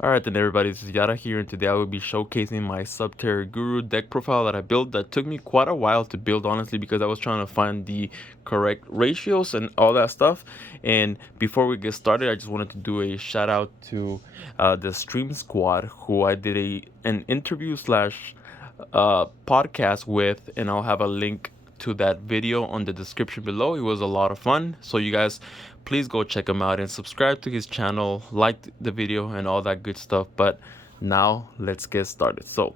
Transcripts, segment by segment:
Alright then everybody, this is Yara here, and today I will be showcasing my Subterror Guru deck profile that I built. That took me quite a while to build, honestly, because I was trying to find the correct ratios and all that stuff. And before we get started, I just wanted to do a shout out to the Stream Squad, who I did an interview slash podcast with, and I'll have a link to that video on the description below. It was a lot of fun, so you guys please go check him out and subscribe to his channel, like the video and all that good stuff. But now let's get started. So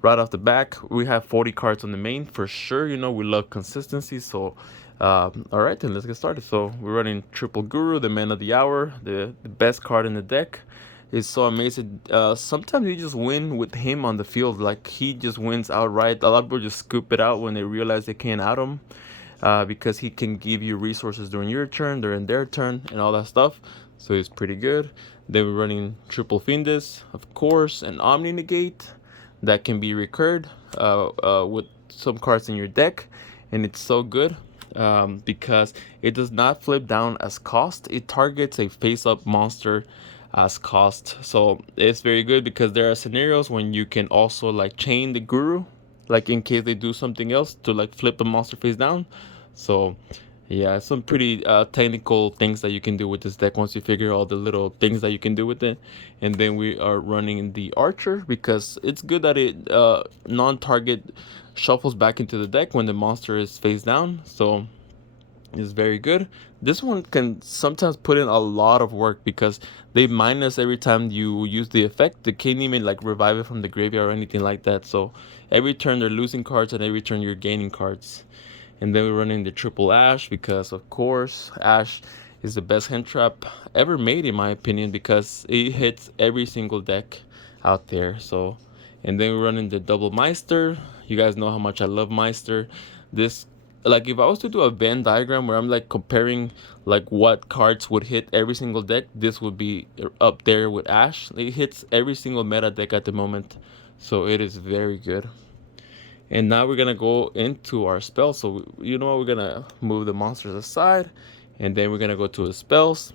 right off the back, we have 40 cards on the main for sure. You know, we love consistency, so all right, then let's get started. So we're running Triple Guru, the man of the hour, the best card in the deck. It's so amazing. Sometimes you just win with him on the field. Like, he just wins outright. A lot of people just scoop it out when they realize they can't out him, because he can give you resources during your turn, during their turn, and all that stuff. So he's pretty good. Then we're running Triple Fiendus, of course, and Omni Negate that can be recurred with some cards in your deck, and it's so good because it does not flip down as cost. It targets a face-up monster as cost, so it's very good because there are scenarios when you can also like chain the guru, like in case they do something else to like flip the monster face down. So yeah, some pretty technical things that you can do with this deck once you figure all the little things that you can do with it. And then we are running the archer because it's good that it non-target shuffles back into the deck when the monster is face down, so is very good. This one can sometimes put in a lot of work because they minus every time you use the effect. They can't even like revive it from the graveyard or anything like that. So every turn they're losing cards and every turn you're gaining cards. And then we're running the triple Ash because of course Ash is the best hand trap ever made in my opinion because it hits every single deck out there. So, and then we're running the double Meister. You guys know how much I love Meister. This, like, if I was to do a Venn diagram where I'm like comparing like what cards would hit every single deck, this would be up there with Ash. It hits every single meta deck at the moment, so it is very good. And now we're gonna go into our spells. So you know what, we're gonna move the monsters aside, and then we're gonna go to the spells.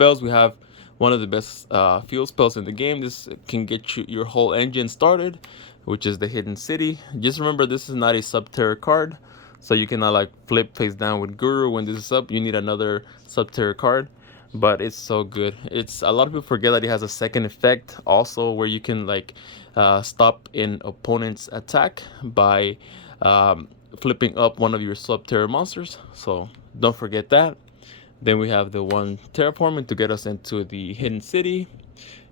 We have one of the best field spells in the game. This can get your whole engine started, which is the Hidden City. Just remember, this is not a Subterror card, so you cannot like flip face down with Guru. When this is up, you need another Subterror card, but it's so good. It's, a lot of people forget that it has a second effect also, where you can like stop an opponent's attack by flipping up one of your Subterror monsters, so don't forget that. Then we have the one terraforming to get us into the Hidden City.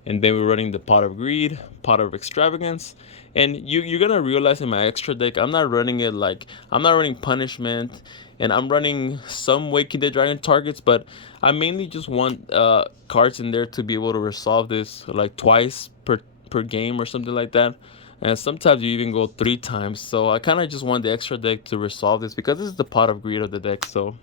And then we're running the Pot of Greed, Pot of Extravagance. And you're gonna realize in my extra deck, I'm not running it like, I'm not running Punishment, and I'm running some Waking the Dragon targets, but I mainly just want cards in there to be able to resolve this like twice per game or something like that. And sometimes you even go 3 times. So I kind of just want the extra deck to resolve this because this is the Pot of Greed of the deck. So,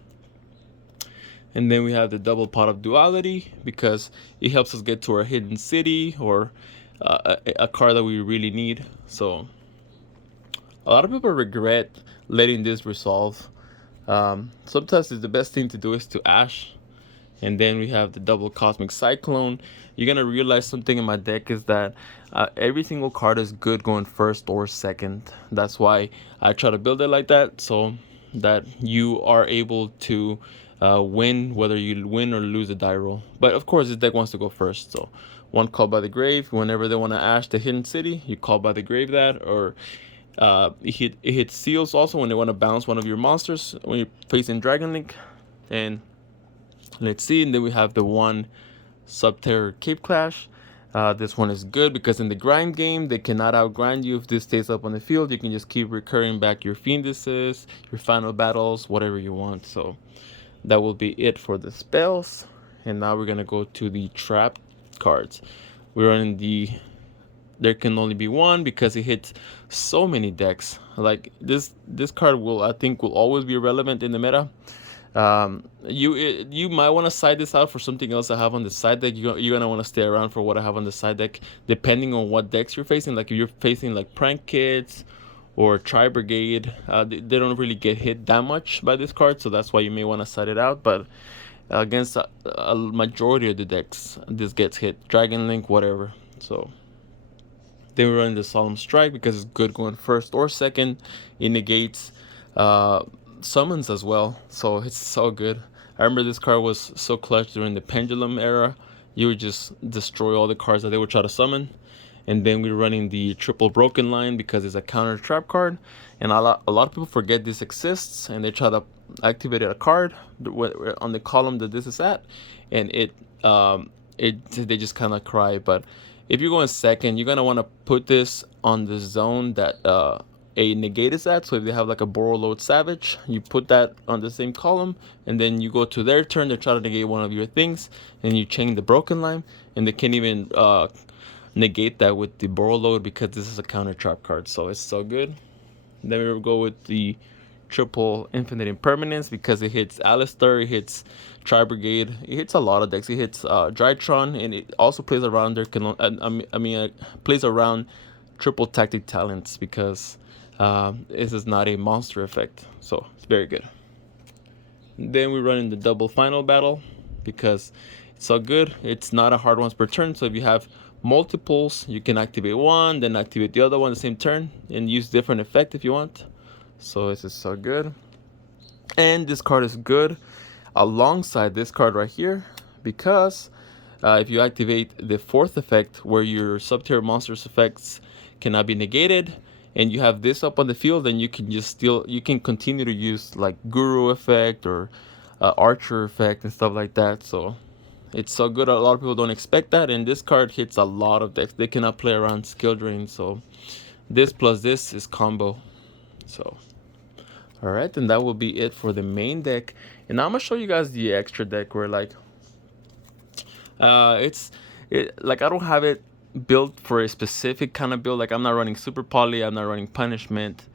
and then we have the double Pot of Duality because it helps us get to our Hidden City or a card that we really need. So a lot of people regret letting this resolve. Sometimes the best thing to do is to Ash. And then we have the double Cosmic Cyclone. You're gonna realize something in my deck is that every single card is good going first or second. That's why I try to build it like that, so that you are able to win whether you win or lose a die roll. But of course, this deck wants to go first. So one, Call by the Grave. Whenever they want to Ash the Hidden City, you Call by the Grave that, or it hits Seals also when they want to bounce one of your monsters when you're facing Dragon Link. And let's see, and then we have the one Subterror Cape Clash. This one is good because in the grind game, they cannot outgrind you. If this stays up on the field, you can just keep recurring back your Fienduses, your final battles, whatever you want. So that will be it for the spells. And now we're gonna go to the trap cards. We're running the There Can Only Be One because it hits so many decks. Like this card will, I think, will always be relevant in the meta. You might want to side this out for something else I have on the side deck. You're gonna want to stay around for what I have on the side deck, depending on what decks you're facing. Like if you're facing like Prank Kids or Tri Brigade, they don't really get hit that much by this card, so that's why you may want to side it out. But against a majority of the decks. This gets hit. Dragon Link, whatever. So then we run the Solemn Strike because it's good going first or second. It negates uh, summons as well. So it's so good. I remember this card was so clutch during the Pendulum era. You would just destroy all the cards that they would try to summon. And then we're running the triple broken line because it's a counter trap card. And a lot of people forget this exists and they try to activate a card on the column that this is at, and they just kind of cry. But if you're going second, you're gonna want to put this on the zone that a negate is at. So if they have like a Borrowload Savage, you put that on the same column, and then you go to their turn to try to negate one of your things, and you chain the broken line, and they can't even negate that with the Borrowload because this is a counter trap card. So it's so good. Then we will go with the triple Infinite Impermanence because it hits Alistar, it hits Tri Brigade, it hits a lot of decks. It hits Drytron, and it also plays around their plays around triple Tactic Talents because this is not a monster effect, so it's very good. Then we run in the double final battle because it's so good. It's not a hard ones per turn, so if you have multiples, you can activate one, then activate the other one the same turn, and use different effect if you want. So this is so good. And this card is good alongside this card right here because if you activate the fourth effect where your Subterror monsters effects cannot be negated, and you have this up on the field, then you can just you can continue to use like Guru effect or Archer effect and stuff like that. So it's so good. A lot of people don't expect that, and this card hits a lot of decks. They cannot play around skill drain, so this plus this is combo. So alright, and that will be it for the main deck. And now I'm gonna show you guys the extra deck where like like I don't have it built for a specific kind of build. Like I'm not running Super Poly, I'm not running Punishment.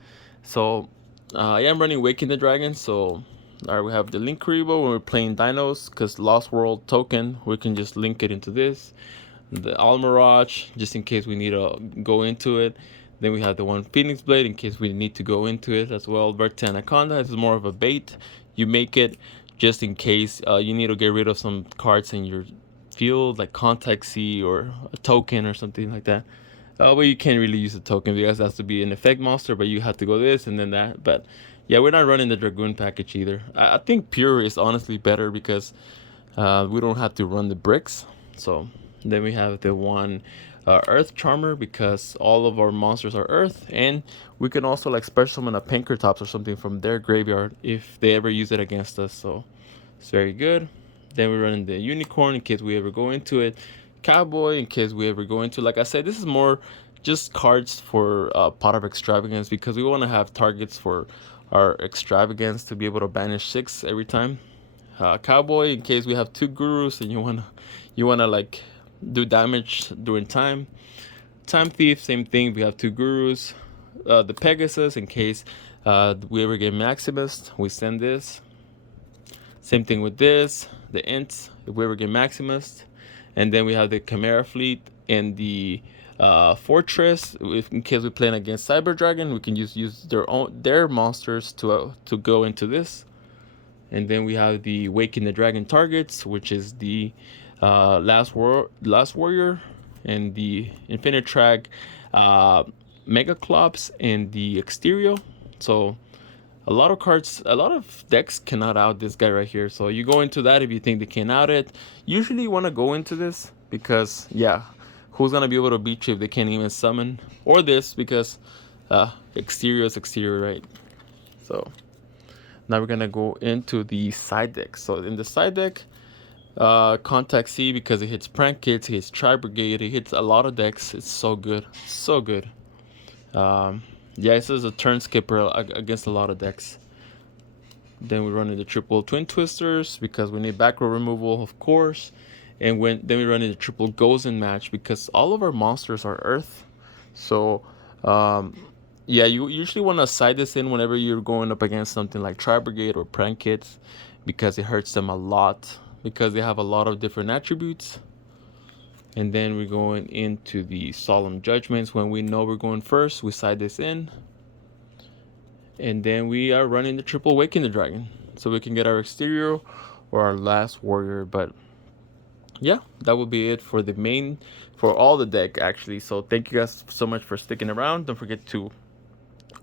So I am running Waking the Dragon. So alright, we have the Link Karibo when we're playing Dinos, because Lost World token, we can just link it into this. The Almirage, just in case we need to go into it. Then we have the one Phoenix Blade in case we need to go into it as well. Verti Anaconda is more of a bait. You make it just in case you need to get rid of some cards in your field, like Contact C or a token or something like that. But you can't really use a token because it has to be an effect monster, but you have to go this and then that. But yeah, we're not running the Dragoon package either. I think Pure is honestly better because we don't have to run the bricks. So then we have the one Earth Charmer because all of our monsters are Earth, and we can also like special summon a Pankratops or something from their graveyard if they ever use it against us. So it's very good. Then we run in the Unicorn in case we ever go into it. Cowboy in case we ever go into. Like I said, this is more just cards for Pot of Extravagance because we want to have targets for our Extravagance to be able to banish 6 every time. Cowboy in case we have 2 Gurus and you wanna like do damage during time. Time Thief, same thing. We have 2 Gurus. The Pegasus in case we ever get Maximus, we send this. Same thing with this. The Int, if we ever get Maximus. And then we have the Chimera Fleet and the Fortress. In case we're playing against Cyber Dragon, we can just use their monsters to go into this. And then we have the Waking the Dragon targets, which is the Last Warrior and the Infinite Track Megaclops and the Exterior. So a lot of decks cannot out this guy right here. So you go into that if you think they can out it. Usually you want to go into this because yeah, who's gonna be able to beat you if they can't even summon? Or this because Exterior is Exterior, right? So now we're gonna go into the side deck. So in the side deck, Contact C because it hits Prank Kids, it hits Tri Brigade, it hits a lot of decks. It's so good, so good. Yeah, this is a turn skipper against a lot of decks. Then we run into triple Twin Twisters because we need back row removal, of course. And then we run into triple Gozen match because all of our monsters are Earth. So yeah, you usually want to side this in whenever you're going up against something like Tri Brigade or Prank Kids because it hurts them a lot because they have a lot of different attributes. And then we're going into the Solemn Judgments. When we know we're going first, we side this in. And then we are running the triple Waking the Dragon. So we can get our Exterior or our last warrior. But yeah, that will be it for the main, for all the deck actually. So thank you guys so much for sticking around. Don't forget to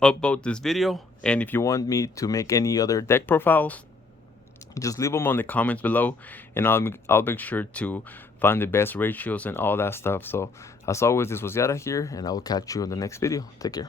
upvote this video, and if you want me to make any other deck profiles, just leave them on the comments below, and I'll make sure to find the best ratios and all that stuff. So as always, this was Yara here, and I will catch you in the next video. Take care.